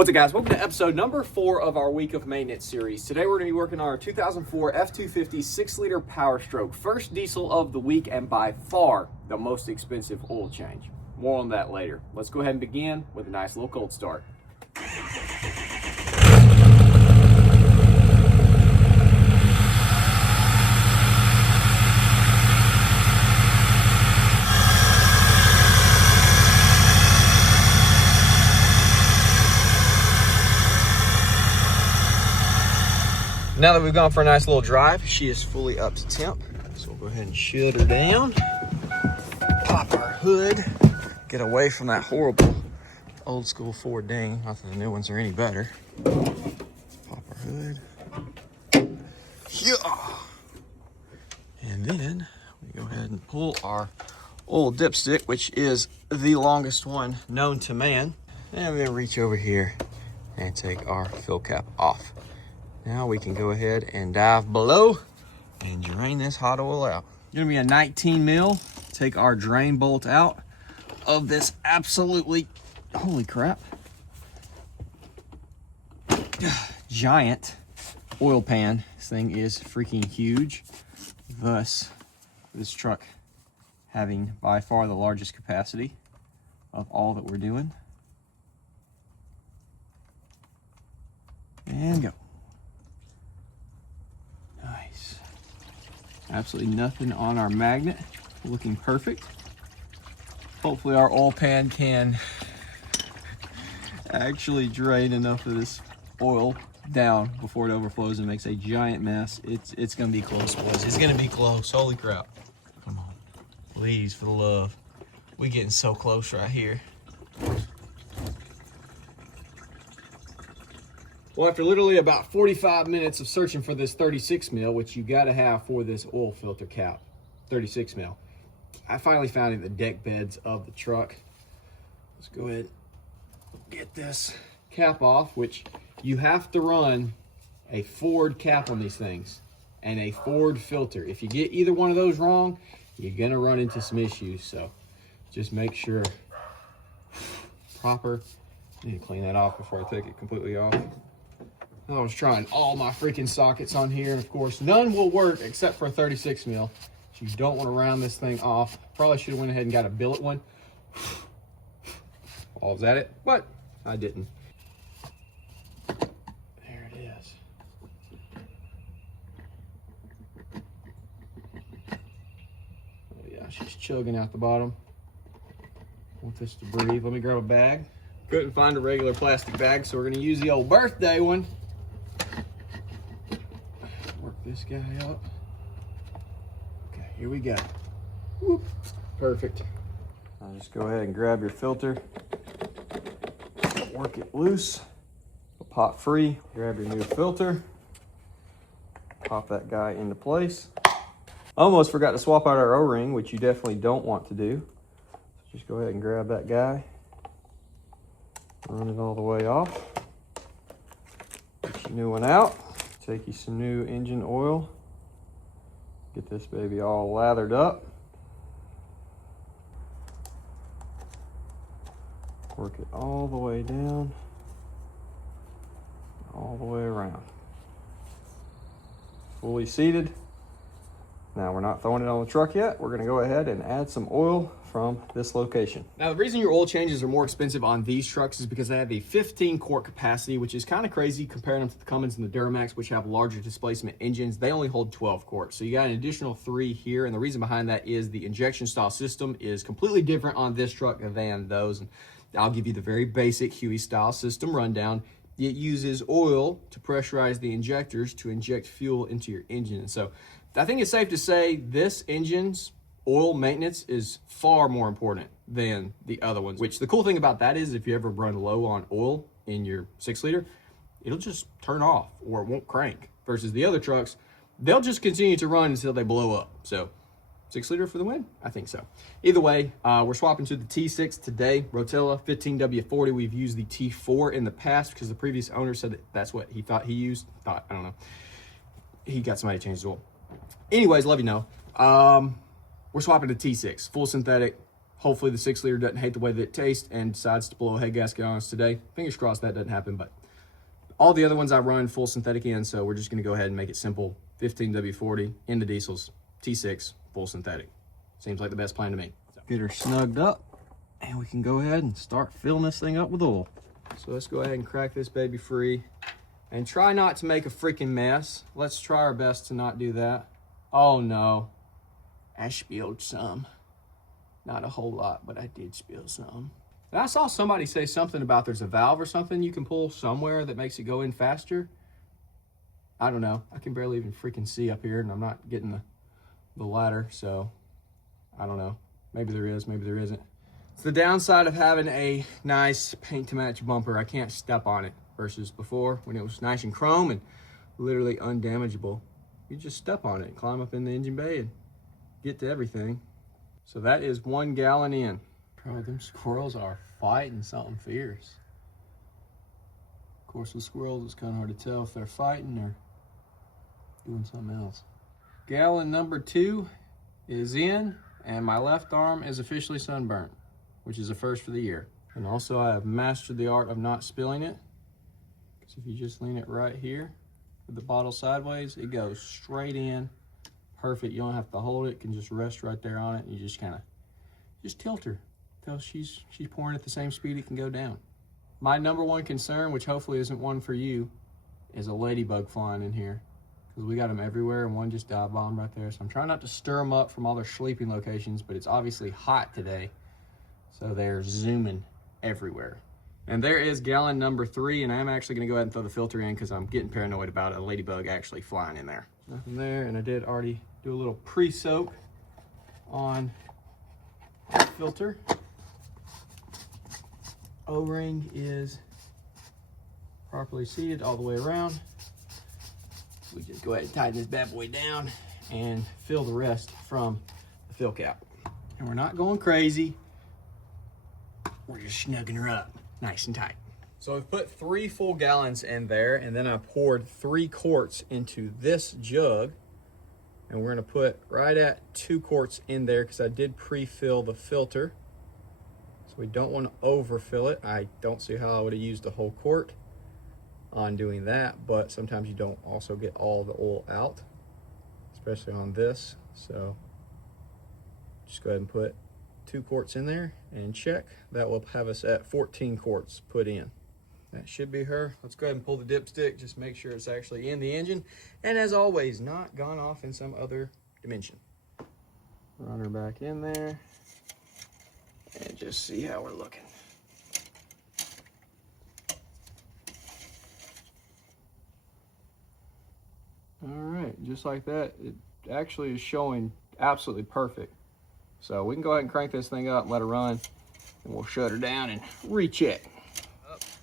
What's up, guys? Welcome to episode number 4 of our week of maintenance series. Today we're going to be working on our 2004 F250 6-liter Powerstroke. First diesel of the week and by far the most expensive oil change. More on that later. Let's go ahead and begin with a nice little cold start. Now that we've gone for a nice little drive, she is fully up to temp. So we'll go ahead and shut her down, pop our hood, get away from that horrible old school Ford ding. Not that the new ones are any better. Let's pop our hood. Yeah. And then we go ahead and pull our old dipstick, which is the longest one known to man. And we're gonna reach over here and take our fill cap off. Now we can go ahead and dive below and drain this hot oil out. Gonna be a 19 mil. Take our drain bolt out of this absolutely, holy crap, giant oil pan. This thing is freaking huge. Thus, this truck having by far the largest capacity of all that we're doing. And go. Nice. Absolutely nothing on our magnet. Looking perfect. Hopefully our oil pan can actually drain enough of this oil down before it overflows and makes a giant mess. It's gonna be close, boys. It's gonna be close. Holy crap. Come on. Please, for the love. We getting so close right here. Well, after literally about 45 minutes of searching for this 36 mil, which you gotta have for this oil filter cap, 36 mil, I finally found it in the deck beds of the truck. Let's go ahead and get this cap off, which you have to run a Ford cap on these things and a Ford filter. If you get either one of those wrong, you're gonna run into some issues. So just make sure proper. I need to clean that off before I take it completely off. I was trying all my freaking sockets on here, and of course none will work except for a 36 mil. So you don't want to round this thing off. Probably should have went ahead and got a billet one. Oh, was that it? But I didn't. There it is. Oh yeah, she's chugging out the bottom. Want this to breathe. Let me grab a bag. Couldn't find a regular plastic bag, so we're gonna use the old birthday one. Work this guy up. Okay, here we go. Whoop. Perfect. Now just go ahead and grab your filter. Work it loose. Pop free. Grab your new filter. Pop that guy into place. Almost forgot to swap out our O-ring, which you definitely don't want to do. So just go ahead and grab that guy. Run it all the way off. Get your new one out. Take you some new engine oil. Get this baby all lathered up. Work it all the way down, all the way around. Fully seated. Now we're not throwing it on the truck yet. We're gonna go ahead and add some oil from this location. Now the reason your oil changes are more expensive on these trucks is because they have a 15 quart capacity, which is kind of crazy comparing them to the Cummins and the Duramax, which have larger displacement engines. They only hold 12 quarts. So you got an additional 3 here. And the reason behind that is the injection style system is completely different on this truck than those. And I'll give you the very basic Huey style system rundown. It uses oil to pressurize the injectors to inject fuel into your engine. And so I think it's safe to say this engine's oil maintenance is far more important than the other ones, which the cool thing about that is if you ever run low on oil in your 6-liter, it'll just turn off or it won't crank. Versus the other trucks, they'll just continue to run until they blow up. So 6-liter for the win? I think so. Either way, we're swapping to the T6 today. Rotella 15W40. We've used the T4 in the past because the previous owner said that that's what he thought he used. I don't know. He got somebody to change his oil. Anyways, let you know. We're swapping to T6, full synthetic, Hopefully the 6 liter doesn't hate the way that it tastes and decides to blow a head gasket on us today. Fingers crossed that doesn't happen, but all the other ones I run full synthetic in, so we're just gonna go ahead and make it simple. 15W40 in the diesels, T6, full synthetic. Seems like the best plan to me. Get her snugged up, and we can go ahead and start filling this thing up with oil. So let's go ahead and crack this baby free. And try not to make a freaking mess. Let's try our best to not do that. Oh no, I spilled some. Not a whole lot, but I did spill some. And I saw somebody say something about there's a valve or something you can pull somewhere that makes it go in faster. I don't know. I can barely even freaking see up here, and I'm not getting the ladder, so I don't know. Maybe there is, maybe there isn't. It's the downside of having a nice paint to match bumper. I can't step on it versus before when it was nice and chrome and literally undamageable. You just step on it and climb up in the engine bay and get to everything. So that is 1 gallon in. Bro, them squirrels are fighting something fierce. Of course, with squirrels, it's kind of hard to tell if they're fighting or doing something else. Gallon number 2 is in, and my left arm is officially sunburnt, which is a first for the year. And also I have mastered the art of not spilling it. Because if you just lean it right here with the bottle sideways, it goes straight in. Perfect. You don't have to hold it. It can just rest right there on it. And you just kind of just tilt her until she's pouring at the same speed it can go down. My number one concern, which hopefully isn't one for you, is a ladybug flying in here. Because we got them everywhere, and one just dive bombed right there. So I'm trying not to stir them up from all their sleeping locations, but it's obviously hot today. So they're zooming everywhere. And there is gallon number 3, and I'm actually gonna go ahead and throw the filter in because I'm getting paranoid about a ladybug actually flying in there. Nothing there, and I did already do a little pre-soak on the filter. O-ring is properly seated all the way around. We just go ahead and tighten this bad boy down and fill the rest from the fill cap. And we're not going crazy. We're just snugging her up nice and tight. So we've put 3 full gallons in there, and then I poured 3 quarts into this jug. And we're gonna put right at 2 quarts in there because I did pre-fill the filter. So we don't want to overfill it. I don't see how I would have used the whole quart on doing that, but sometimes you don't also get all the oil out, especially on this. So just go ahead and put 2 quarts in there and check. That will have us at 14 quarts put in. That should be her. Let's go ahead and pull the dipstick, just make sure it's actually in the engine. And as always, not gone off in some other dimension. Run her back in there and just see how we're looking. All right, just like that, it actually is showing absolutely perfect. So we can go ahead and crank this thing up and let her run, and we'll shut her down and recheck.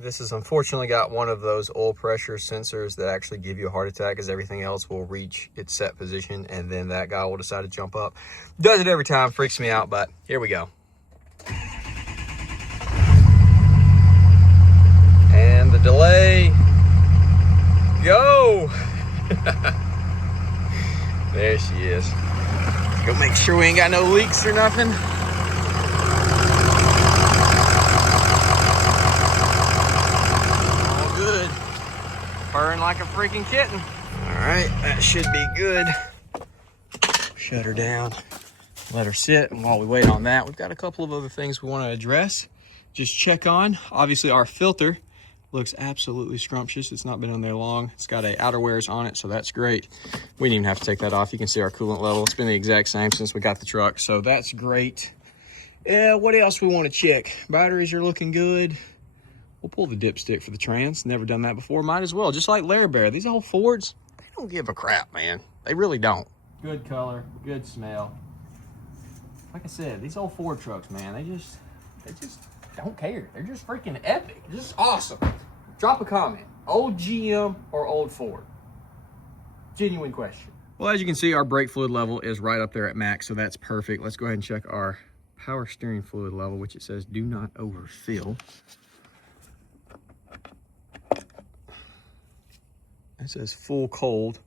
This has unfortunately got one of those oil pressure sensors that actually give you a heart attack, because everything else will reach its set position and then that guy will decide to jump up. Does it every time, freaks me out, but here we go. And the delay, go. There she is. Let's go make sure we ain't got no leaks or nothing. Purring like a freaking kitten. All right, that should be good. Shut her down, let her sit, and while we wait on that, we've got a couple of other things we want to address. Just check on, obviously our filter looks absolutely scrumptious. It's not been on there long. It's got outer wears on it, so that's great. We didn't even have to take that off. You can see our coolant level. It's been the exact same since we got the truck, so that's great. Yeah, what else we want to check? Batteries are looking good. We'll pull the dipstick for the trans. Never done that before. Might as well. Just like Lariat. These old Fords, they don't give a crap, man. They really don't. Good color, good smell. Like I said, these old Ford trucks, man, they just don't care. They're just freaking epic. Just awesome. Drop a comment. Old GM or old Ford? Genuine question. Well, as you can see, our brake fluid level is right up there at max, so that's perfect. Let's go ahead and check our power steering fluid level, which it says do not overfill. It says full cold,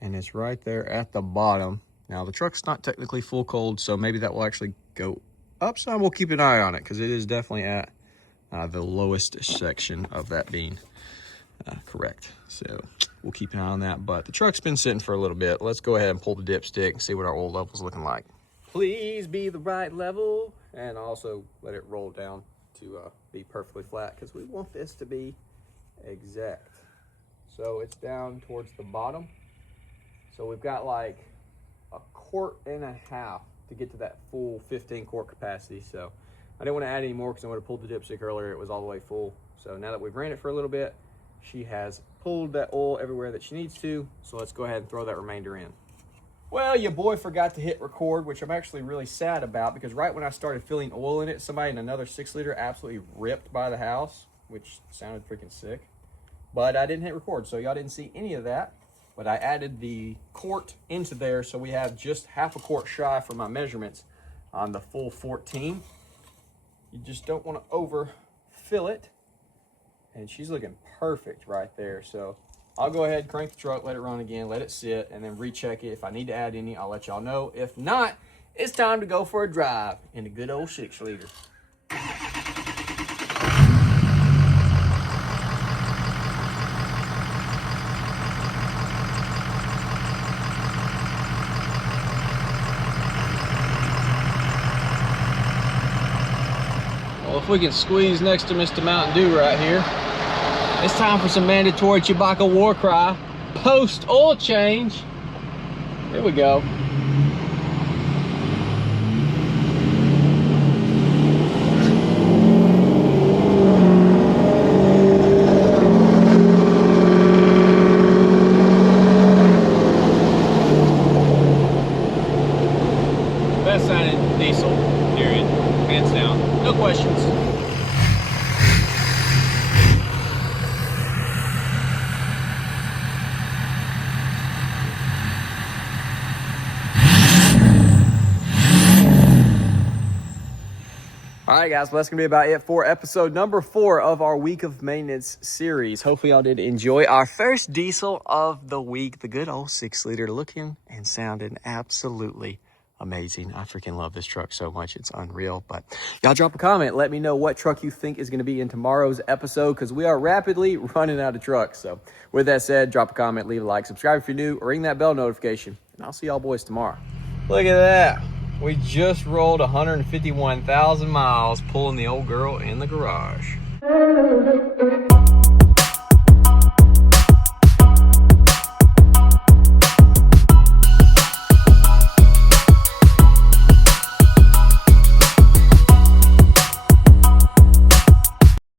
and it's right there at the bottom. Now the truck's not technically full cold, so maybe that will actually go up some. We'll keep an eye on it because it is definitely at the lowest section of that being correct. So we'll keep an eye on that. But the truck's been sitting for a little bit. Let's go ahead and pull the dipstick and see what our oil level's looking like. Please be the right level, and also let it roll down to be perfectly flat because we want this to be exact. So it's down towards the bottom. So we've got like a quart and a half to get to that full 15 quart capacity. So I didn't want to add any more because I would have pulled the dipstick earlier. It was all the way full. So now that we've ran it for a little bit, she has pulled that oil everywhere that she needs to. So let's go ahead and throw that remainder in. Well, your boy forgot to hit record, which I'm actually really sad about because right when I started filling oil in it, somebody in another 6 liter absolutely ripped by the house, which sounded freaking sick. But I didn't hit record, so y'all didn't see any of that. But I added the quart into there, so we have just half a quart shy for my measurements on the full 14. You just don't want to overfill it. And she's looking perfect right there. So I'll go ahead, crank the truck, let it run again, let it sit, and then recheck it. If I need to add any, I'll let y'all know. If not, it's time to go for a drive in the good old 6 liter. Well, if we can squeeze next to Mr. Mountain Dew right here, it's time for some mandatory Chewbacca war cry. Post oil change. Here we go. Best sounding diesel, period. Hands down. No questions. All right, guys, well, that's going to be about it for episode number 4 of our week of maintenance series. Hopefully y'all did enjoy our first diesel of the week, the good old 6 liter, looking and sounding absolutely amazing. I freaking love this truck so much. It's unreal. But y'all drop a comment. Let me know what truck you think is going to be in tomorrow's episode because we are rapidly running out of trucks. So with that said, drop a comment, leave a like, subscribe if you're new, ring that bell notification, and I'll see y'all boys tomorrow. Look at that. We just rolled 151,000 miles pulling the old girl in the garage.